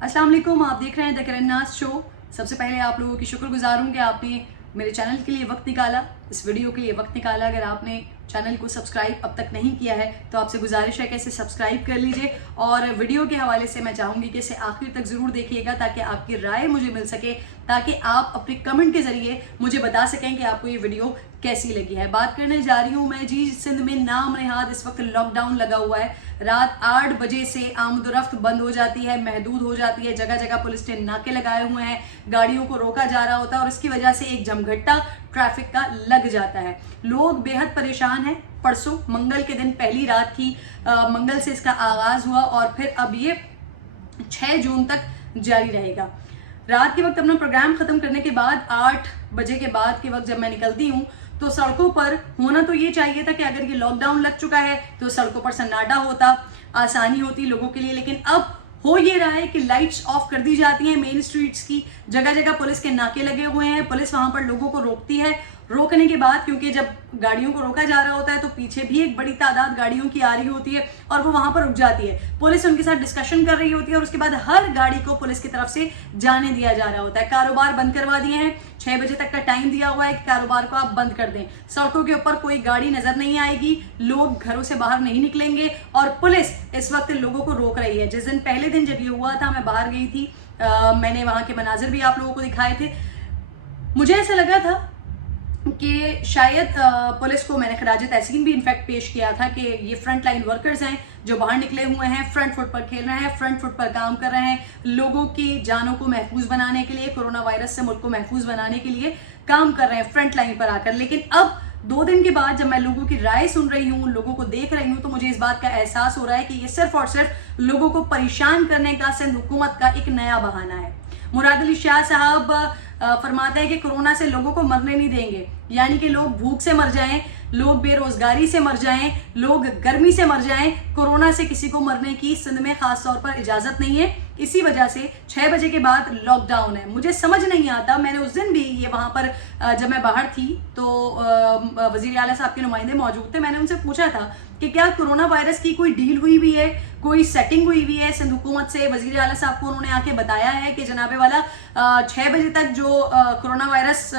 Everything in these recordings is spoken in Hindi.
अस्सलाम वालेकुम, आप देख रहे हैं द करन्नास शो। सबसे पहले आप लोगों की शुक्रगुजार हूँ कि आपने मेरे चैनल के लिए वक्त निकाला, इस वीडियो के लिए वक्त निकाला। अगर आपने चैनल को सब्सक्राइब अब तक नहीं किया है तो आपसे गुजारिश है कि इसे सब्सक्राइब कर लीजिए और वीडियो के हवाले से मैं चाहूँगी कि इसे आखिर तक ज़रूर देखिएगा ताकि आपकी राय मुझे मिल सके, ताकि आप अपने कमेंट के ज़रिए मुझे बता सकें कि आपको ये वीडियो कैसी लगी है। बात करने जा रही हूँ मैं जी, सिंध में नाम नहाद इस वक्त लॉकडाउन लगा हुआ है। रात 8 बजे से आमदोरफ्त बंद हो जाती है, महदूद हो जाती है। जगह जगह पुलिस ने नाके लगाए हुए हैं, गाड़ियों को रोका जा रहा होता है और इसकी वजह से एक जमघट्टा ट्रैफिक का लग जाता है। लोग बेहद परेशान हैं। परसों मंगल के दिन पहली रात थी, मंगल से इसका आगाज हुआ और फिर अब ये 6 जून तक जारी रहेगा। रात के वक्त अपना प्रोग्राम खत्म करने के बाद 8 बजे के बाद के वक्त जब मैं निकलती हूँ तो सड़कों पर होना तो ये चाहिए था कि अगर ये लॉकडाउन लग चुका है तो सड़कों पर सन्नाटा होता, आसानी होती लोगों के लिए। लेकिन अब हो ये रहा है कि लाइट्स ऑफ कर दी जाती हैं मेन स्ट्रीट्स की, जगह जगह पुलिस के नाके लगे हुए हैं। पुलिस वहां पर लोगों को रोकती है। रोकने के बाद क्योंकि जब गाड़ियों को रोका जा रहा होता है तो पीछे भी एक बड़ी तादाद गाड़ियों की आ रही होती है और वो वहां पर रुक जाती है। पुलिस उनके साथ डिस्कशन कर रही होती है और उसके बाद हर गाड़ी को पुलिस की तरफ से जाने दिया जा रहा होता है। कारोबार बंद करवा दिए हैं, 6 बजे तक का टाइम दिया हुआ है कि कारोबार को आप बंद कर दें। सड़कों के ऊपर कोई गाड़ी नजर नहीं आएगी, लोग घरों से बाहर नहीं निकलेंगे और पुलिस इस वक्त लोगों को रोक रही है। जिस दिन पहले दिन जब ये हुआ था मैं बाहर गई थी, मैंने वहां के मनाजिर भी आप लोगों को दिखाए थे। मुझे ऐसा लगा था कि शायद पुलिस को मैंने खराज तहसीन भी इनफैक्ट पेश किया था कि ये फ्रंट लाइन वर्कर्स हैं जो बाहर निकले हुए हैं, फ्रंट फुट पर खेल रहे हैं, फ्रंट फुट पर काम कर रहे हैं, लोगों की जानों को महफूज बनाने के लिए, कोरोना वायरस से मुल्क को महफूज बनाने के लिए काम कर रहे हैं फ्रंट लाइन पर आकर। लेकिन अब 2 दिन के बाद जब मैं लोगों की राय सुन रही हूँ, लोगों को देख रही हूँ, तो मुझे इस बात का एहसास हो रहा है कि ये सिर्फ और सिर्फ लोगों को परेशान करने का सिंध हुकूमत का एक नया बहाना है। मुराद अली शाह साहब फरमाते हैं कि कोरोना से लोगों को मरने नहीं देंगे, यानी कि लोग भूख से मर जाएं, लोग बेरोजगारी से मर जाएं, लोग गर्मी से मर जाएं। कोरोना से किसी को मरने की सिंध में खास तौर पर इजाजत नहीं है। इसी वजह से 6 बजे के बाद लॉकडाउन है। मुझे समझ नहीं आता, मैंने उस दिन भी ये वहां पर जब मैं बाहर थी तो वजीर आला साहब के नुमाइंदे मौजूद थे। मैंने उनसे पूछा था कि क्या कोरोना वायरस की कोई डील हुई भी है, कोई सेटिंग हुई भी है सिंध हुकूमत से। वजीर आला साहब को उन्होंने आके बताया है कि जनाबे वाला 6 बजे तक जो कोरोना वायरस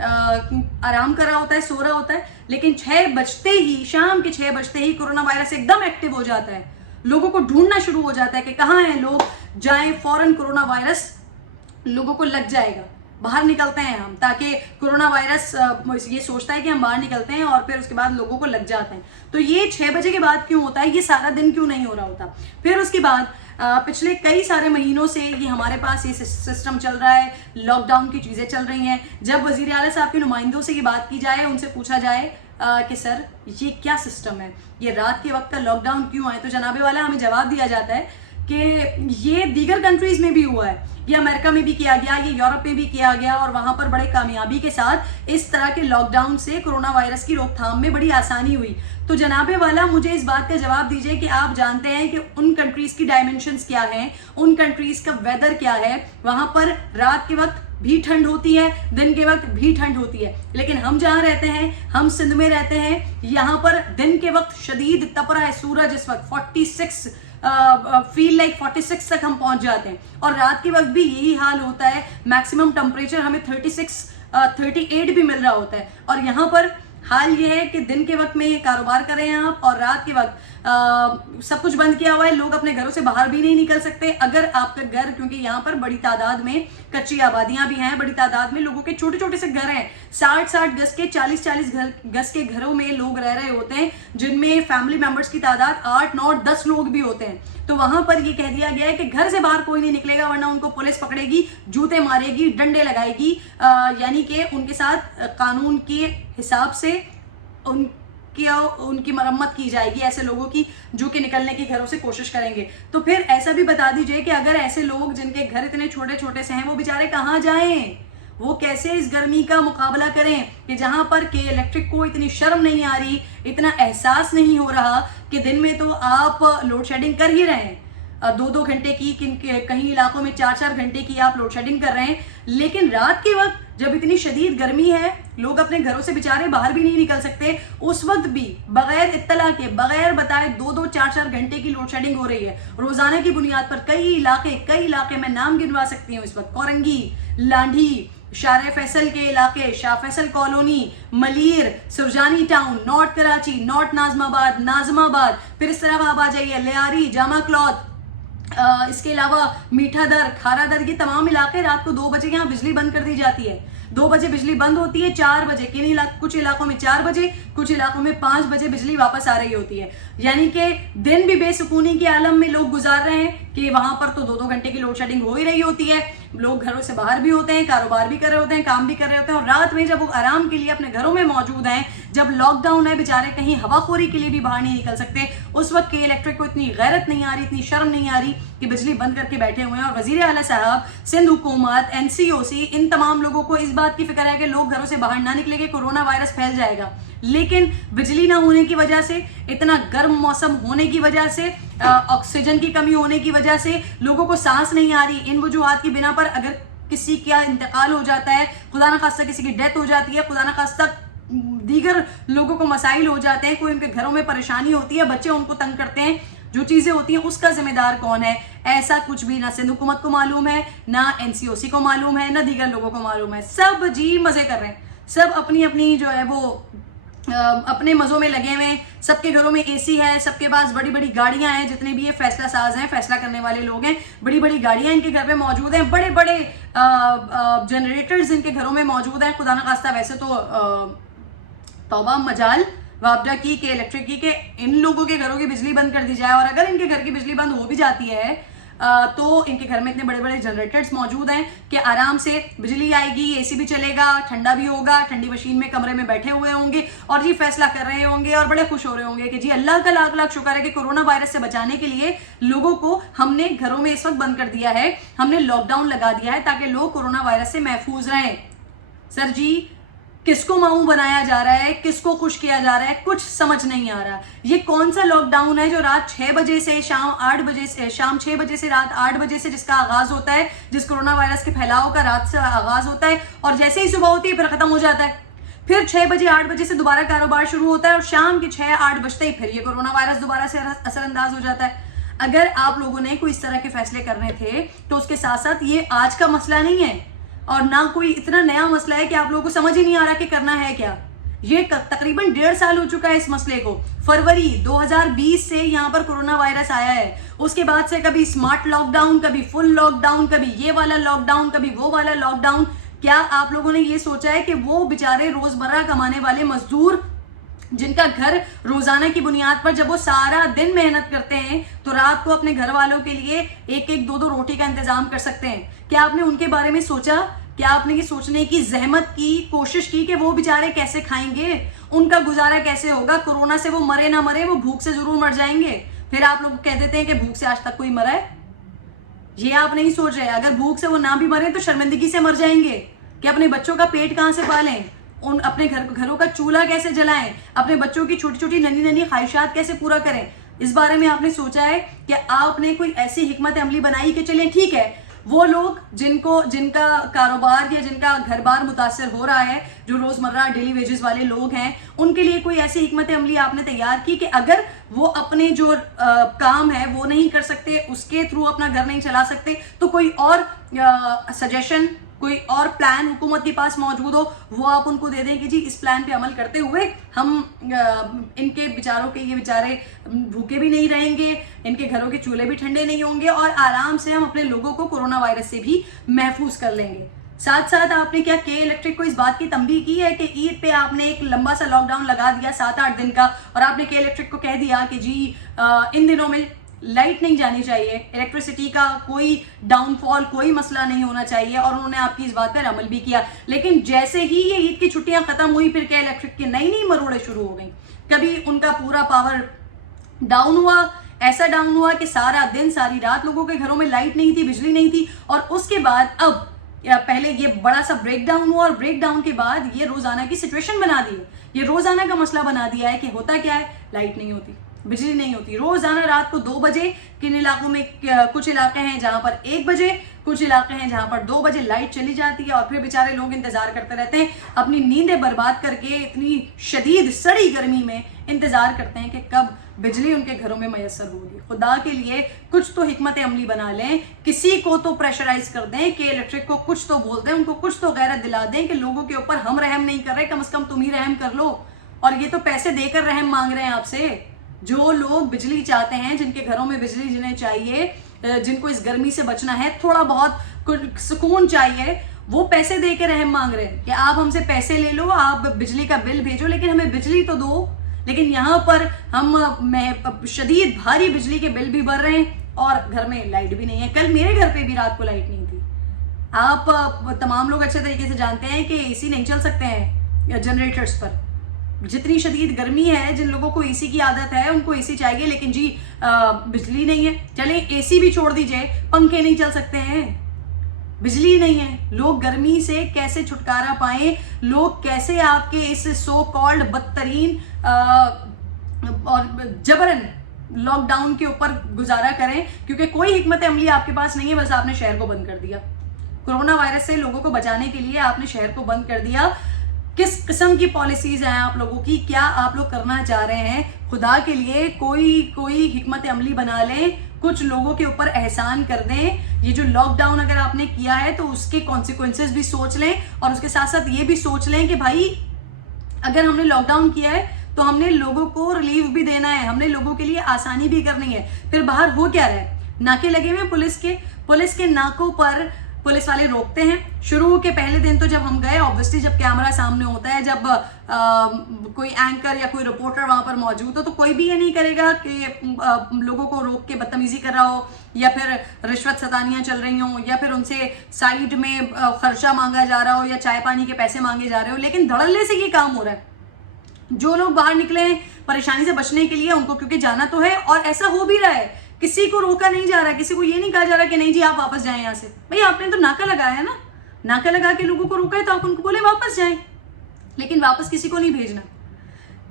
आराम कर रहा होता है, सो रहा होता है, लेकिन 6 बजते ही, शाम के 6 बजते ही कोरोना वायरस एकदम एक्टिव हो जाता है। लोगों को ढूंढना शुरू हो जाता है कि कहाँ हैं लोग, जाएं फौरन, कोरोना वायरस लोगों को लग जाएगा। बाहर निकलते हैं हम, ताकि कोरोना वायरस ये सोचता है कि हम बाहर निकलते हैं और फिर उसके बाद लोगों को लग जाते हैं। तो ये 6 बजे के बाद क्यों होता है, ये सारा दिन क्यों नहीं हो रहा होता। फिर उसके बाद पिछले कई सारे महीनों से ये हमारे पास ये सिस्टम चल रहा है, लॉकडाउन की चीज़ें चल रही हैं। जब वजीर आला साहब के नुमाइंदों से ये बात की जाए, उनसे पूछा जाए कि सर ये क्या सिस्टम है, ये रात के वक्त का लॉकडाउन क्यों आए, तो जनाबे वाला हमें जवाब दिया जाता है कि ये दीगर कंट्रीज में भी हुआ है, ये अमेरिका में भी किया गया, ये यूरोप में भी किया गया और वहां पर बड़े कामयाबी के साथ इस तरह के लॉकडाउन से कोरोना वायरस की रोकथाम में बड़ी आसानी हुई। तो जनाबे वाला मुझे इस बात का जवाब दीजिए कि आप जानते हैं कि उन कंट्रीज की डायमेंशंस क्या हैं, उन कंट्रीज का वेदर क्या है। वहां पर रात के वक्त भी ठंड होती है, दिन के वक्त भी ठंड होती है, लेकिन हम जहां रहते हैं, हम सिंध में रहते हैं, यहाँ पर दिन के वक्त शदीद तप रहा है सूरज, इस वक्त 46 फील लाइक 46 तक हम पहुंच जाते हैं और रात के वक्त भी यही हाल होता है। मैक्सिमम टेम्परेचर हमें 38 भी मिल रहा होता है। और यहाँ पर हाल ये है कि दिन के वक्त में कारोबार कर रहे हैं आप और रात के वक्त सब कुछ बंद किया हुआ है, लोग अपने घरों से बाहर भी नहीं निकल सकते। अगर आपका घर, क्योंकि यहाँ पर बड़ी तादाद में कच्ची आबादियां भी हैं, बड़ी तादाद में लोगों के छोटे छोटे से घर हैं, 60-60 गज के, 40-40 गज के घरों में लोग रह रहे होते हैं, जिनमें फैमिली मेंबर्स की तादाद 8, 9, 10 लोग भी होते हैं। तो वहां पर ये कह दिया गया है कि घर से बाहर कोई नहीं निकलेगा, वरना उनको पुलिस पकड़ेगी, जूते मारेगी, डंडे लगाएगी, यानी कि उनके साथ कानून के हिसाब से उनकी मरम्मत की जाएगी, ऐसे लोगों की जो कि निकलने की घरों से कोशिश करेंगे। तो फिर ऐसा भी बता दीजिए कि अगर ऐसे लोग जिनके घर इतने छोटे छोटे से हैं, वो बेचारे कहाँ जाएं, वो कैसे इस गर्मी का मुकाबला करें कि जहां पर के इलेक्ट्रिक को इतनी शर्म नहीं आ रही, इतना एहसास नहीं हो रहा कि दिन में तो आप लोड शेडिंग कर ही रहे हैं, 2-2 घंटे की, कहीं इलाकों में 4-4 घंटे की आप लोड शेडिंग कर रहे हैं। लेकिन रात के वक्त जब इतनी शदीद गर्मी है, लोग अपने घरों से बेचारे बाहर भी नहीं निकल सकते, उस वक्त भी बगैर इत्तला के, बगैर बताए 2-2, 4-4 घंटे की लोड शेडिंग हो रही है रोजाना की बुनियाद पर। कई इलाके मैं नाम गिनवा सकती हूँ इस वक्त, कोरंगी, लांढी, शार फैसल के इलाके, Shah Faisal colony, Malir, Surjani town, north Karachi, north Najmabad, फिर इस तरफ आप आ जाइए लियारी, जामा क्लॉथ, इसके अलावा मीठा दर, खारा दर, ये तमाम इलाके रात को 2 बजे यहाँ बिजली बंद कर दी जाती है। 2 बजे बिजली बंद होती है, 4 बजे कुछ इलाकों में 4 बजे, कुछ इलाकों में 5 बजे बिजली वापस आ रही होती है। यानी कि दिन भी बेसुकूनी के आलम में लोग गुजार रहे हैं कि वहां पर तो 2-2 घंटे की लोड शेडिंग हो ही रही होती है। लोग घरों से बाहर भी होते हैं, कारोबार भी कर रहे होते हैं, काम भी कर रहे होते हैं, और रात में जब वो आराम के लिए अपने घरों में मौजूद हैं, जब लॉकडाउन है, बेचारे कहीं हवाखोरी के लिए भी बाहर नहीं निकल सकते, उस वक्त के इलेक्ट्रिक को इतनी गैरत नहीं आ रही, इतनी शर्म नहीं आ रही कि बिजली बंद करके बैठे हुए हैं। और वजीर आला साहब, सिंध हुकूमत, NCOC, इन तमाम लोगों को इस बात की फिक्र है कि लोग घरों से बाहर ना निकलेंगे, कोरोना वायरस फैल जाएगा। लेकिन बिजली ना होने की वजह से, इतना गर्म मौसम होने की वजह से, ऑक्सीजन की कमी होने की वजह से लोगों को सांस नहीं आ रही। इन वजूहात की बिना पर अगर किसी का इंतकाल हो जाता है, खुदा न खास्ता किसी की डेथ हो जाती है, खुदा न खास्ता दीगर लोगों को मसाइल हो जाते हैं, कोई उनके घरों में परेशानी होती है, बच्चे उनको तंग करते हैं, जो चीजें होती हैं, उसका जिम्मेदार कौन है? ऐसा कुछ भी ना सिंध हुकूमत को मालूम है, ना NCOC को मालूम है, ना दीगर लोगों को मालूम है। सब जी मजे कर रहे हैं, सब अपनी अपनी जो है वो अपने मजों में लगे हुए हैं। सबके घरों में AC है, सबके पास बड़ी बड़ी गाड़ियां हैं, जितने भी ये फैसला साज हैं, फैसला करने वाले लोग हैं, बड़ी बड़ी गाड़ियां इनके घर में मौजूद हैं, बड़े बड़े जनरेटर्स इनके घरों में मौजूद हैं। खुदा न खास्ता वैसे तो तौबा मजाल वापडा की के इलेक्ट्रिक की के इन लोगों के घरों की बिजली बंद कर दी जाए, और अगर इनके घर की बिजली बंद हो भी जाती है तो इनके घर में इतने बड़े बड़े जनरेटर्स मौजूद हैं कि आराम से बिजली आएगी, AC भी चलेगा, ठंडा भी होगा, ठंडी मशीन में कमरे में बैठे हुए होंगे और जी फैसला कर रहे होंगे और बड़े खुश हो रहे होंगे कि जी अल्लाह का लाख लाख शुक्र है कि कोरोना वायरस से बचाने के लिए लोगों को हमने घरों में इस वक्त बंद कर दिया है, हमने लॉकडाउन लगा दिया है ताकि लोग कोरोना वायरस से महफूज रहें। सर जी, किसको माऊं बनाया जा रहा है, किसको खुश किया जा रहा है, कुछ समझ नहीं आ रहा। ये कौन सा लॉकडाउन है जो रात 6 बजे से शाम 8 बजे से, शाम 6 बजे से रात 8 बजे से जिसका आगाज होता है, जिस कोरोना वायरस के फैलाव का रात से आगाज होता है और जैसे ही सुबह होती है फिर खत्म हो जाता है। फिर 6 बजे 8 बजे से दोबारा कारोबार शुरू होता है और शाम के 6-8 बजते ही फिर ये कोरोना वायरस दोबारा से असरअंदाज हो जाता है। अगर आप लोगों ने कोई इस तरह के फैसले करने थे तो उसके साथ साथ ये आज का मसला नहीं है और ना कोई इतना नया मसला है कि आप लोगों को समझ ही नहीं आ रहा कि करना है क्या। ये तकरीबन 1.5 साल हो चुका है इस मसले को। फरवरी 2020 से यहाँ पर कोरोना वायरस आया है, उसके बाद से कभी स्मार्ट लॉकडाउन, कभी फुल लॉकडाउन, कभी ये वाला लॉकडाउन, कभी वो वाला लॉकडाउन। क्या आप लोगों ने ये सोचा है कि वो बेचारे रोजमर्रा कमाने वाले मजदूर जिनका घर रोजाना की बुनियाद पर जब वो सारा दिन मेहनत करते हैं तो रात को अपने घर वालों के लिए 1-1, 2-2 रोटी का इंतजाम कर सकते हैं, क्या आपने उनके बारे में सोचा? क्या आपने ये सोचने की जहमत की, कोशिश की कि वो बेचारे कैसे खाएंगे, उनका गुजारा कैसे होगा? कोरोना से वो मरे ना मरे, वो भूख से जरूर मर जाएंगे। फिर आप लोग कह देते हैं कि भूख से आज तक कोई मरा है। ये आप नहीं सोच रहे, अगर भूख से वो ना भी मरे तो शर्मिंदगी से मर जाएंगे कि अपने बच्चों का पेट कहां से पालें, उन अपने घरों का चूल्हा कैसे जलाएं, अपने बच्चों की छोटी छोटी नन्ही नन्ही ख्वाहिशात कैसे पूरा करें। इस बारे में आपने सोचा है कि आपने कोई ऐसी हिकमत अमली बनाई कि चलिए ठीक है, वो लोग जिनका कारोबार या जिनका घर बार मुतासर हो रहा है, जो रोजमर्रा डेली वेजेस वाले लोग हैं, उनके लिए कोई ऐसी हिकमत अमली आपने तैयार की कि अगर वो अपने जो काम है वो नहीं कर सकते, उसके थ्रू अपना घर नहीं चला सकते, तो कोई और सजेशन, कोई और प्लान हुकूमत के पास मौजूद हो, वो आप उनको दे दें कि जी इस प्लान पे अमल करते हुए हम इनके बेचारों के, ये बेचारे भूखे भी नहीं रहेंगे, इनके घरों के चूल्हे भी ठंडे नहीं होंगे और आराम से हम अपने लोगों को कोरोना वायरस से भी महफूज कर लेंगे। साथ साथ आपने क्या के इलेक्ट्रिक को इस बात की तंबीह की है कि ईद पे आपने एक लंबा सा लॉकडाउन लगा दिया 7-8 दिन का, और आपने के इलेक्ट्रिक को कह दिया कि जी इन दिनों में लाइट नहीं जानी चाहिए, इलेक्ट्रिसिटी का कोई डाउनफॉल, कोई मसला नहीं होना चाहिए, और उन्होंने आपकी इस बात पर अमल भी किया। लेकिन जैसे ही ये ईद की छुट्टियां खत्म हुई, फिर क्या इलेक्ट्रिक की नई नई मरोड़े शुरू हो गई। कभी उनका पूरा पावर डाउन हुआ, ऐसा डाउन हुआ कि सारा दिन सारी रात लोगों के घरों में लाइट नहीं थी, बिजली नहीं थी, और उसके बाद अब पहले ये बड़ा सा ब्रेकडाउन हुआ और ब्रेकडाउन के बाद ये रोजाना की सिचुएशन बना दी है, ये रोजाना का मसला बना दिया है कि होता क्या है, लाइट नहीं होती, बिजली नहीं होती। रोजाना रात को 2 बजे, किन इलाकों में कुछ इलाके हैं जहां पर 1 बजे, कुछ इलाके हैं जहां पर 2 बजे लाइट चली जाती है और फिर बेचारे लोग इंतजार करते रहते हैं, अपनी नींदें बर्बाद करके इतनी शदीद सड़ी गर्मी में इंतजार करते हैं कि कब बिजली उनके घरों में मैसर होगी। खुदा के लिए कुछ तो हिकमत अमली बना लें, किसी को तो प्रेशराइज कर दें कि इलेक्ट्रिक को कुछ तो बोल दें, उनको कुछ तो गैरत दिला दें कि लोगों के ऊपर हम रहम नहीं कर रहे, कम से कम तुम ही रहम कर लो। और ये तो पैसे देकर रहम मांग रहे हैं आपसे। जो लोग बिजली चाहते हैं, जिनके घरों में बिजली जिन्हें चाहिए, जिनको इस गर्मी से बचना है, थोड़ा बहुत सुकून चाहिए, वो पैसे दे के रहम मांग रहे हैं कि आप हमसे पैसे ले लो, आप बिजली का बिल भेजो, लेकिन हमें बिजली तो दो। लेकिन यहाँ पर हम शदीद भारी बिजली के बिल भी भर रहे हैं और घर में लाइट भी नहीं है। कल मेरे घर पे भी रात को लाइट नहीं थी। आप तमाम लोग अच्छे तरीके से जानते हैं कि एसी नहीं चल सकते हैं जनरेटर्स पर। जितनी शदीद गर्मी है, जिन लोगों को एसी की आदत है उनको एसी चाहिए, लेकिन जी बिजली नहीं है। चले एसी भी छोड़ दीजिए, पंखे नहीं चल सकते हैं, बिजली नहीं है। लोग गर्मी से कैसे छुटकारा पाएं, लोग कैसे आपके इस सो कॉल्ड बदतरीन और जबरन लॉकडाउन के ऊपर गुजारा करें, क्योंकि कोई हिकमत अमली आपके पास नहीं है, बस आपने शहर को बंद कर दिया। कोरोना वायरस से लोगों को बचाने के लिए आपने शहर को बंद कर दिया। किस किस्म की पॉलिसीज हैं आप लोगों की, क्या आप लोग करना चाह रहे हैं? खुदा के लिए कोई हिकमत अमली बना लें, कुछ लोगों के ऊपर एहसान कर दें। ये जो लॉकडाउन अगर आपने किया है तो उसके कॉन्सिक्वेंसेस भी सोच लें, और उसके साथ साथ ये भी सोच लें कि भाई अगर हमने लॉकडाउन किया है तो हमने लोगों को रिलीफ भी देना है, हमने लोगों के लिए आसानी भी करनी है। फिर बाहर हो क्या रहा है, नाके लगे हुए पुलिस के नाकों पर पुलिस वाले रोकते हैं। शुरू के पहले दिन तो जब हम गए, ऑब्वियसली जब कैमरा सामने होता है, जब कोई एंकर या कोई रिपोर्टर वहां पर मौजूद हो, तो कोई भी ये नहीं करेगा कि लोगों को रोक के बदतमीजी कर रहा हो, या फिर रिश्वत सतानियां चल रही हो, या फिर उनसे साइड में खर्चा मांगा जा रहा हो, या चाय पानी के पैसे मांगे जा रहे हो। लेकिन धड़ल्ले से ये काम हो रहा है। जो लोग बाहर निकले परेशानी से बचने के लिए, उनको क्योंकि जाना तो है, और ऐसा हो भी रहा है, किसी को रोका नहीं जा रहा, किसी को ये नहीं कहा जा रहा कि नहीं जी आप वापस जाएं यहाँ से। भाई आपने तो नाका लगाया है ना, नाका लगा के लोगों को रोका है तो आप उनको बोले वापस जाएं, लेकिन वापस किसी को नहीं भेजना,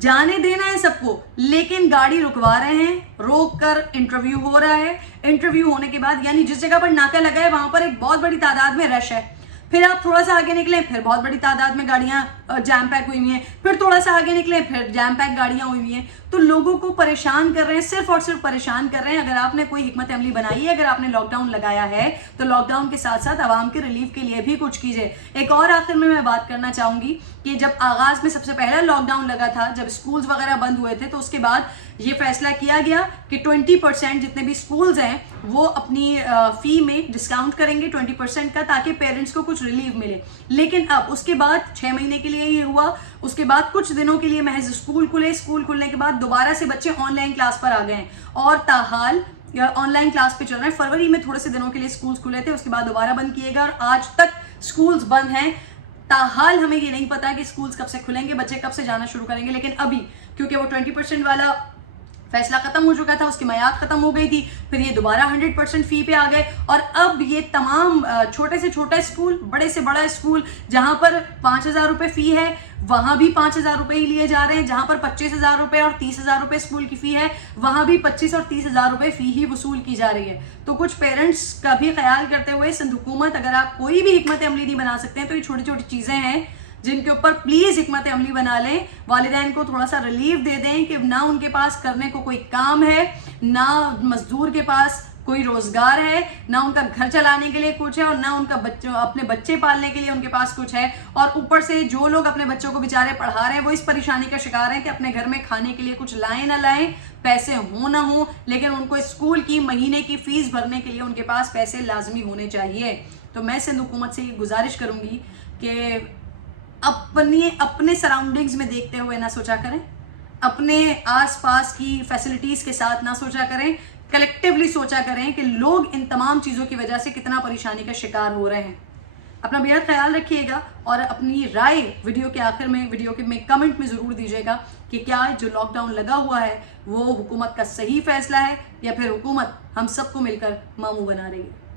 जाने देना है सबको। लेकिन गाड़ी रुकवा रहे हैं, रोक कर इंटरव्यू हो रहा है। इंटरव्यू होने के बाद, यानी जिस जगह पर नाका लगा है वहां पर एक बहुत बड़ी तादाद में रश है। फिर आप थोड़ा सा आगे निकले, फिर बहुत बड़ी तादाद में गाड़ियां जैम पैक हुई हुई हैं। फिर थोड़ा सा आगे निकले, फिर जैम पैक गाड़ियां हुई हुई हैं। तो लोगों को परेशान कर रहे हैं, सिर्फ और सिर्फ परेशान कर रहे हैं। अगर आपने कोई हिकमत अमली बनाई है, अगर आपने लॉकडाउन लगाया है, तो लॉकडाउन के साथ साथ आवाम के रिलीफ के लिए भी कुछ कीजिए। एक और आखिर में मैं बात करना चाहूंगी कि जब आगाज में सबसे पहला लॉकडाउन लगा था, जब स्कूल्स वगैरह बंद हुए थे, तो उसके बाद ये फैसला किया गया कि 20% जितने भी स्कूल्स हैं वो अपनी फी में डिस्काउंट करेंगे 20% का, ताकि पेरेंट्स को कुछ रिलीफ मिले। लेकिन अब उसके बाद 6 महीने के लिए ये हुआ, उसके बाद कुछ दिनों के लिए महज स्कूल खुले। स्कूल खुलने के बाद दोबारा से बच्चे ऑनलाइन क्लास पर आ गए हैं, और ताहाल ऑनलाइन क्लास पे चल रहे हैं। फरवरी में थोड़े से दिनों के लिए स्कूल्स खुले थे, उसके बाद दोबारा बंद किए गए, और आज तक स्कूल्स बंद हैं। ताहाल हमें ये नहीं पता कि स्कूल्स कब से खुलेंगे, बच्चे कब से जाना शुरू करेंगे। लेकिन अभी क्योंकि वो 20% वाला फैसला खत्म हो चुका था, उसकी मयाद खत्म हो गई थी, फिर ये दोबारा 100% फी पे आ गए। और अब ये तमाम छोटे से छोटा स्कूल, बड़े से बड़ा स्कूल, जहां पर 5,000 रुपए फी है, वहां भी 5,000 रुपए ही लिए जा रहे हैं। जहां पर 25,000 रुपए और 30,000 रुपए स्कूल की फी है, वहां भी 25 और 30,000 रुपए फी ही वसूल की जा रही है। तो कुछ पेरेंट्स का भी ख्याल करते हुए सिंध हुकूमत, अगर आप कोई भी हिकमत अमली नहीं बना सकते हैं, तो ये छोटी छोटी चीजें हैं जिनके ऊपर प्लीज हिकमत अमली बना लें। वालिदैन को थोड़ा सा रिलीफ दे दें कि ना उनके पास करने को कोई काम है, ना मजदूर के पास कोई रोजगार है, ना उनका घर चलाने के लिए कुछ है, और ना उनका अपने बच्चे पालने के लिए उनके पास कुछ है। और ऊपर से जो लोग अपने बच्चों को बेचारे पढ़ा रहे हैं, वो इस परेशानी का शिकार हैं कि अपने घर में खाने के लिए कुछ लाएं ना लाएं, पैसे हो ना हो, लेकिन उनको स्कूल की महीने की फीस भरने के लिए उनके पास पैसे लाजमी होने चाहिए। तो मैं सिंध हुकूमत से ये गुजारिश करूंगी कि अपने सराउंडिंग्स में देखते हुए ना सोचा करें, अपने आसपास की फैसिलिटीज के साथ ना सोचा करें, कलेक्टिवली सोचा करें कि लोग इन तमाम चीजों की वजह से कितना परेशानी का शिकार हो रहे हैं। अपना बेहद ख्याल रखिएगा, और अपनी राय वीडियो के आखिर में, वीडियो के में कमेंट में जरूर दीजिएगा कि क्या जो लॉकडाउन लगा हुआ है वो हुकूमत का सही फैसला है, या फिर हुकूमत हम सबको मिलकर मामू बना रही है।